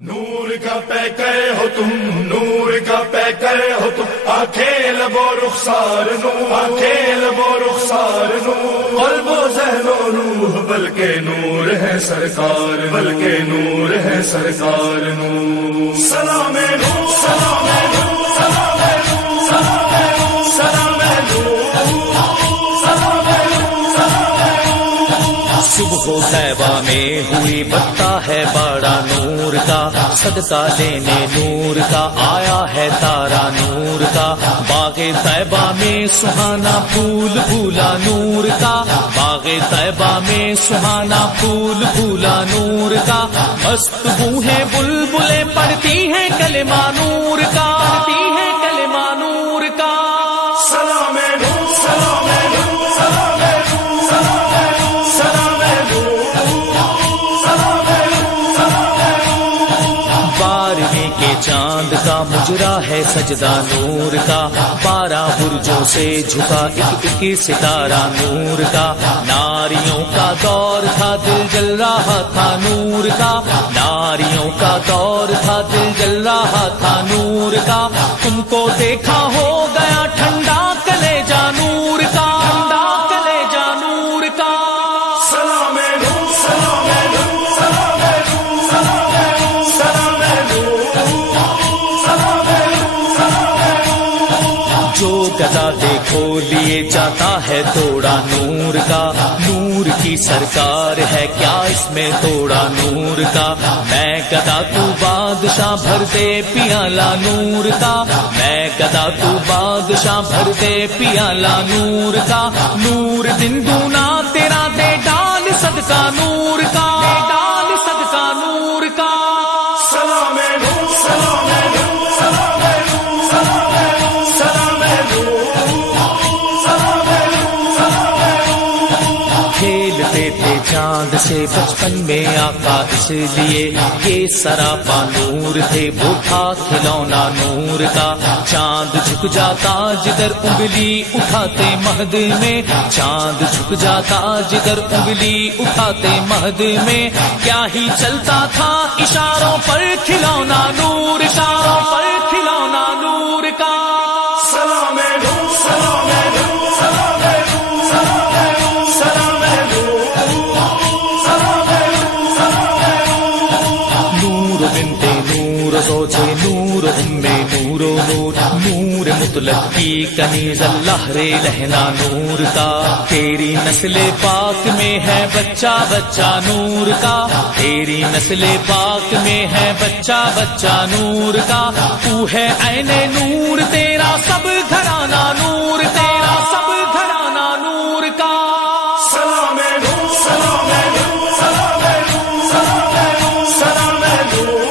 نور کا پیکر ہو تم، نور کا پیکر ہو تم، آنکھیں لب و رخسار نور، آنکھیں لب و رخسار نور، قلب و ذہن و روح بلکہ نور ہے سرکار، بلکہ نور ہے سرکار نور۔ سلام نور، سلام نور، سلام نور، سلام نور، سلام نور، سلام نور، سلام نور۔ صبح و طیبہ میں ہوئی بتا ہے بڑا نور کا، صدقہ لینے نور کا آیا ہے تارا نور کا، باغ طیبہ میں سہانا پھول پھولا نور کا، باغ طیبہ میں سہانا پھول پھولا نور کا، مست بوہیں بلبلیں پڑھتی ہیں کلمہ نور کا، پڑھتی ہیں کلمہ نور کا۔ سلام نور، سلام نور، سلام نور، سلام نور، سلام نور، سلام نور، سلام نور۔ 12ویں کے چاند کا مجرا ہے سجدہ نور کا، 12 برجوں سے جھکا ایک ایک ستارہ نور کا، ناریوں کا دور تھا دل جل رہا تھا نور کا، ناریوں کا دور تھا دل جل رہا تھا نور کا، تم کو دیکھا ہو گیا ٹھنڈا کلیجہ نور کا، ٹھنڈا کلیجہ نور کا۔ سلام نور، سلام نور، سلام نور، سلام نور، سلام نور، سلام نور، سلام نور۔ جو گدا دیکھو لیے جاتا ہے توڑا نور کا، نور کی سرکار ہے کیا اس میں توڑا نور کا، میں گدا تو بادشاہ بھر دے پیالہ نور کا، میں گدا تو بادشاہ بھر دے پیالہ نور کا، نور دن دونا تیرا دے ڈال صدقہ نور کا، دے ڈال صدقہ نور کا۔ سلام نور، سلام نور، سلام نور، سلام نور، سلام نور، سلام نور، سلام نور۔ کھیلتے تھے چاند سے بچپن میں آقا اس لیے، یہ سراپا نور تھے وہ تھا کھلونا نور کا، چاند جھک جاتا جدھر انگلی اٹھاتے مہد میں، چاند جھک جاتا جدھر انگلی اٹھاتے مہد میں، کیا ہی چلتا تھا اشاروں پر کھلونا نور، اشاروں پر کھلونا نور کا۔ سلام نور، سلام نور، سلام نور، سلام نور، سلام نور، سلام نور، سلام نور۔ نور بنتے نور زوجے نور نور و نور، نور مطلق کی کنیز اللہ رے لہنا نور کا، تیری نسل پاک میں ہے بچہ بچہ نور کا، تیری نسل پاک میں ہے بچہ بچہ نور کا، تو ہے عین نور تیرا سب گھرانہ نور، تیرا سب گھرانہ نور کا۔ سلام نور، سلام نور، سلام نور، سلام نور، سلام نور،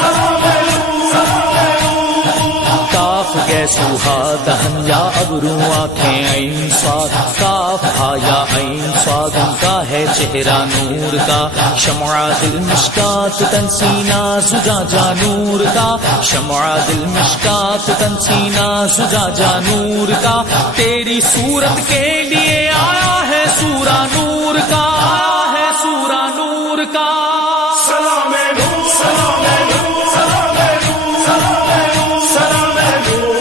سلام نور، سلام نور۔ کاف گے سوہا دہن یا ابرو آنکھیں عین صاد، کاف ہا یا عین صاد ان کا ہے چہرہ نور کا، شمع دل مشکات تن سینہ زجاجہ نور کا، شمع دل مشکات تن سینہ زجاجہ نور کا، تیری صورت کے لیے آیا ہے سورہ نور کا، آیا ہے سورہ نور کا۔ سلام نور، سلام نور، سلام نور، سلام نور، سلام نور،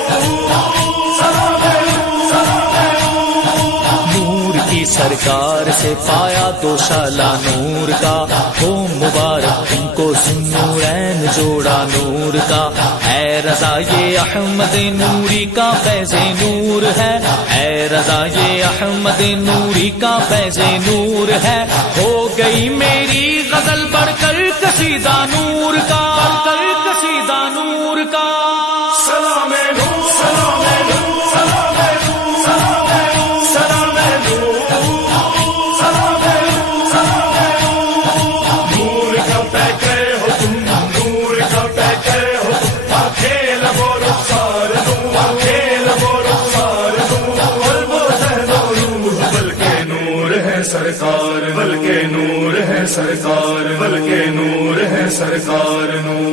سلام نور، سلام نور۔ نور کی سرکار سے پایا دو شالہ نور کا، ہو مبارک ان کو ذوالنورین جوڑا نور کا، اے رضا یہ احمد نوری کا فیض نور ہے، اے رضا یہ احمد نوری کا فیض نور ہے، ہو گئی میری غزل بڑھ کر قصیدہ نور کا، بڑھ کر قصیدہ نور کا۔ سلام نور، سلام نور، سلام نور، سلام نور، سلام نور، سلام نور، سلام نور۔ نور کا پیکر ہو تم، نور کا پیکر ہو تم، آنکھیں لب و رخسار نور، آنکھیں لب و رخسار نور، قلب و ذہن و روح بلکہ نور ہے سرکار، بلکہ نور ہے سرکار، بلکہ نور ہے سرکار نور۔